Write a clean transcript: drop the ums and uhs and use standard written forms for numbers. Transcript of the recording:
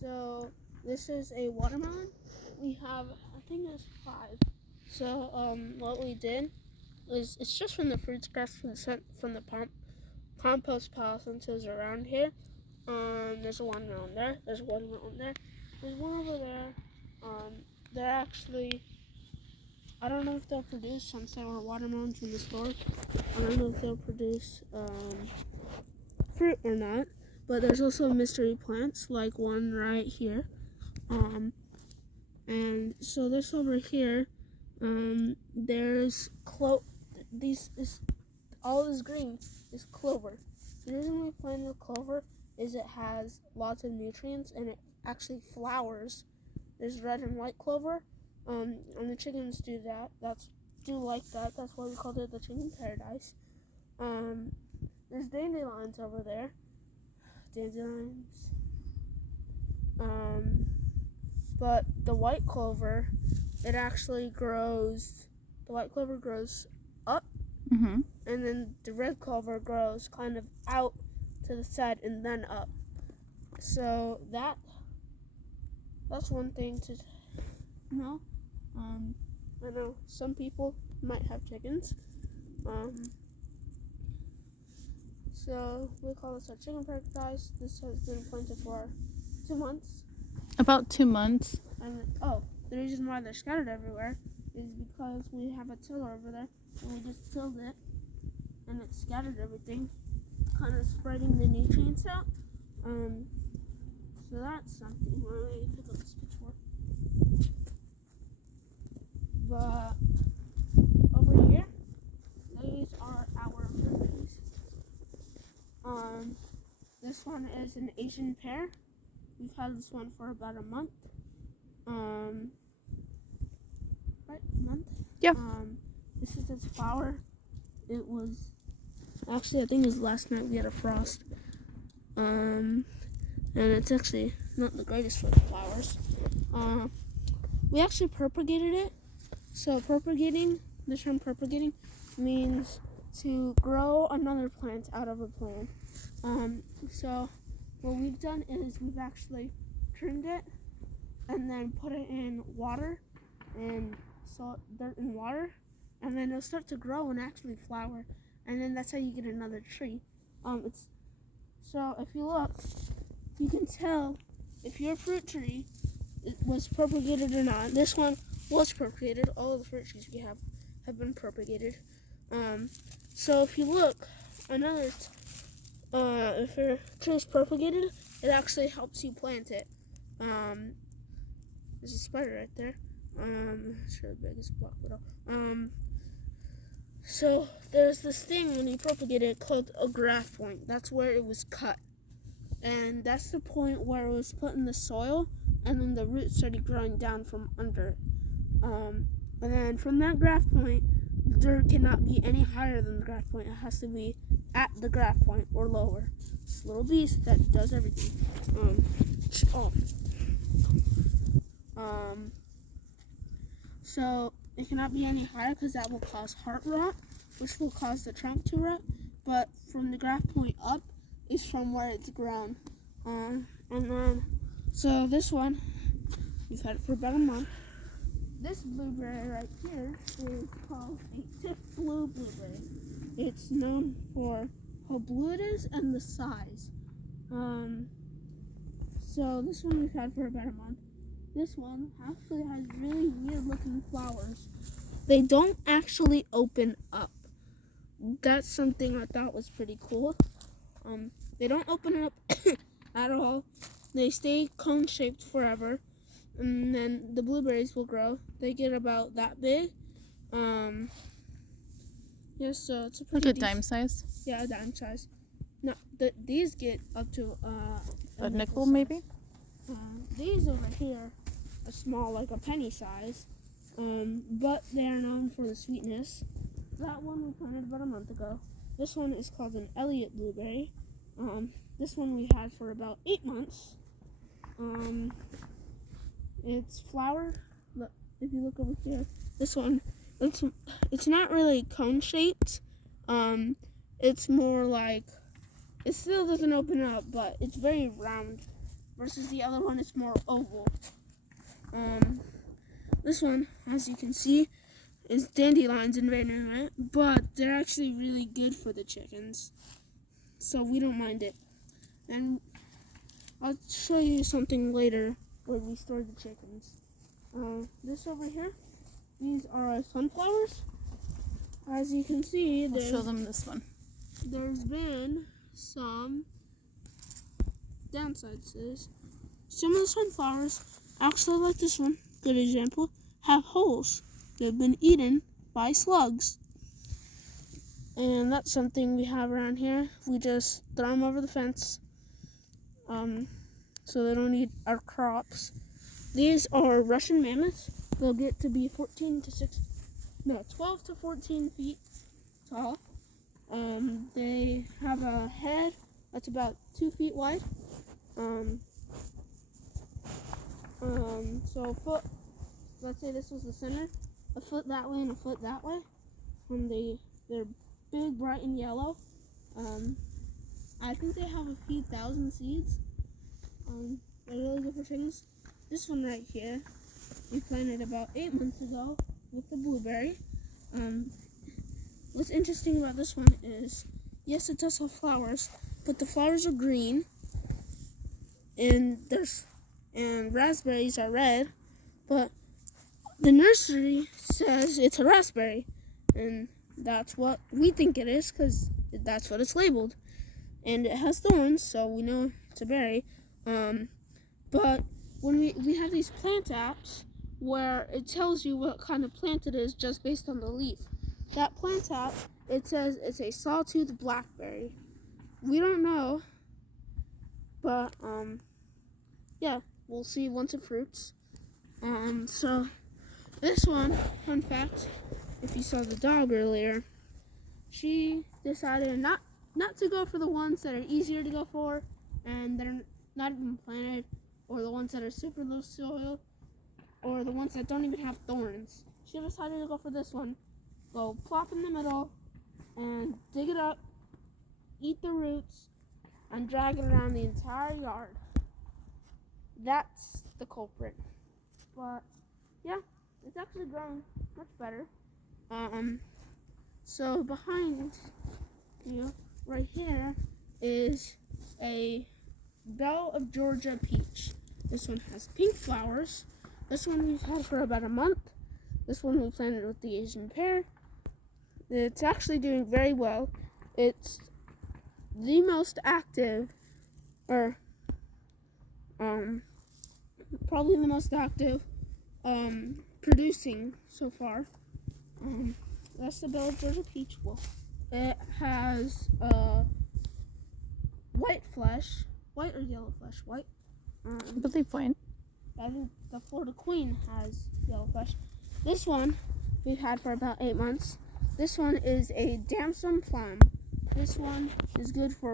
So this is a watermelon. We have, I think it's 5. So what we did is it's just from the fruit scraps from the compost pile since it was around here. There's a watermelon there. There's a watermelon there. There's one over there. They're actually, I don't know if they'll produce sunflower watermelons from the store. I don't know if they'll produce fruit or not. But there's also mystery plants, like one right here. And so this over here, there's all this green is clover. The reason we planted clover is it has lots of nutrients and it actually flowers. There's red and white clover, and the chickens do like that. That's why we called it the chicken paradise. There's dandelions over there. Dandelions. But the white clover, it actually grows. The white clover grows up, and then the red clover grows kind of out to the side and then up. So that's one thing to know. I know some people might have chickens. So we call this our chicken paradise. This has been planted for 2 months. About 2 months. And the reason why they're scattered everywhere is because we have a tiller over there, and we just tilled it, and it scattered everything, kind of spreading the nutrients out. So that's something. Let me pick up this pitchfork. But over here, these are our blueberries. This one is an Asian pear. We've had this one for about a month. Right, a month? Yeah. This is its flower. It was, actually, I think it was last night we had a frost. And it's actually not the greatest for the flowers. We actually propagated it. So the term propagating means to grow another plant out of a plant. So what we've done is we've actually trimmed it and then put it in water and salt, dirt and water, and then it'll start to grow and actually flower, and then that's how you get another tree. So if you look, you can tell if your fruit tree was propagated or not. This one was propagated. All of the fruit trees we have been propagated. So if you look, I know if your tree is propagated, it actually helps you plant it. There's a spider right there. Sure, the biggest block widow. So there's this thing when you propagate it called a graft point. That's where it was cut, and that's the point where it was put in the soil, and then the roots started growing down from under it. And then from that graft point, the dirt cannot be any higher than the graft point. It has to be at the graft point or lower. This little beast that does everything. So it cannot be any higher because that will cause heart rot, which will cause the trunk to rot. But from the graft point up is from where it's grown. And then, so this one, we've had it for about a month. This blueberry right here is called a tip blue blueberry. It's known for how blue it is and the size. So this one we've had for about a month. This one actually has really weird looking flowers. They don't actually open up. That's something I thought was pretty cool. They don't open up at all. They stay cone shaped forever. And then the blueberries will grow. They get about that big. Yeah, so it's a pretty Like a dime size? Yeah, a dime size. No, these get up to a nickel maybe? These over here are small, like a penny size, but they are known for the sweetness. That one we planted about a month ago. This one is called an Elliott blueberry. This one we had for about 8 months. It's flower. Look, if you look over here, this one, it's not really cone shaped. It's more like, it still doesn't open up, but it's very round versus the other one is more oval. This one, as you can see, is dandelions invading it, but they're actually really good for the chickens, so we don't mind it. And I'll show you something later where we store the chickens. This over here, these are our sunflowers. As you can see, I'll show them this one. there's been some downsides to this. Some of the sunflowers, actually like this one, good example, have holes. They've been eaten by slugs. And that's something we have around here. We just throw them over the fence so they don't eat our crops. These are Russian mammoths. They'll get to be 12 to 14 feet tall. They have a head that's about 2 feet wide. So a foot, let's say this was the center, a foot that way and a foot that way. And they're big, bright and yellow. I think they have a few thousand seeds. They're really good for chickens. This one right here, we planted about 8 months ago with the blueberry. What's interesting about this one is, yes, it does have flowers, but the flowers are green, and raspberries are red, but the nursery says it's a raspberry, and that's what we think it is because that's what it's labeled. And it has thorns, so we know it's a berry. But when we have these plant apps where it tells you what kind of plant it is just based on the leaf. That plant app, it says it's a sawtooth blackberry. We don't know, but yeah, we'll see once it fruits. So this one, fun fact, if you saw the dog earlier, she decided not to go for the ones that are easier to go for and that are not even planted, or the ones that are super low soil, or the ones that don't even have thorns. She decided to go for this one. Go plop in the middle and dig it up, eat the roots, and drag it around the entire yard. That's the culprit. But yeah, it's actually growing much better. So behind you, right here, is a Belle of Georgia peach. This one has pink flowers. This one we've had for about a month. This one we planted with the Asian pear. It's actually doing very well. It's the most active, or probably the most active producing so far. That's the Belle of Georgia peach. Well, it has white flesh. White or yellow flesh? White. I believe white. I think the Florida Queen has yellow flesh. This one we've had for about 8 months. This one is a damson plum. This one is good for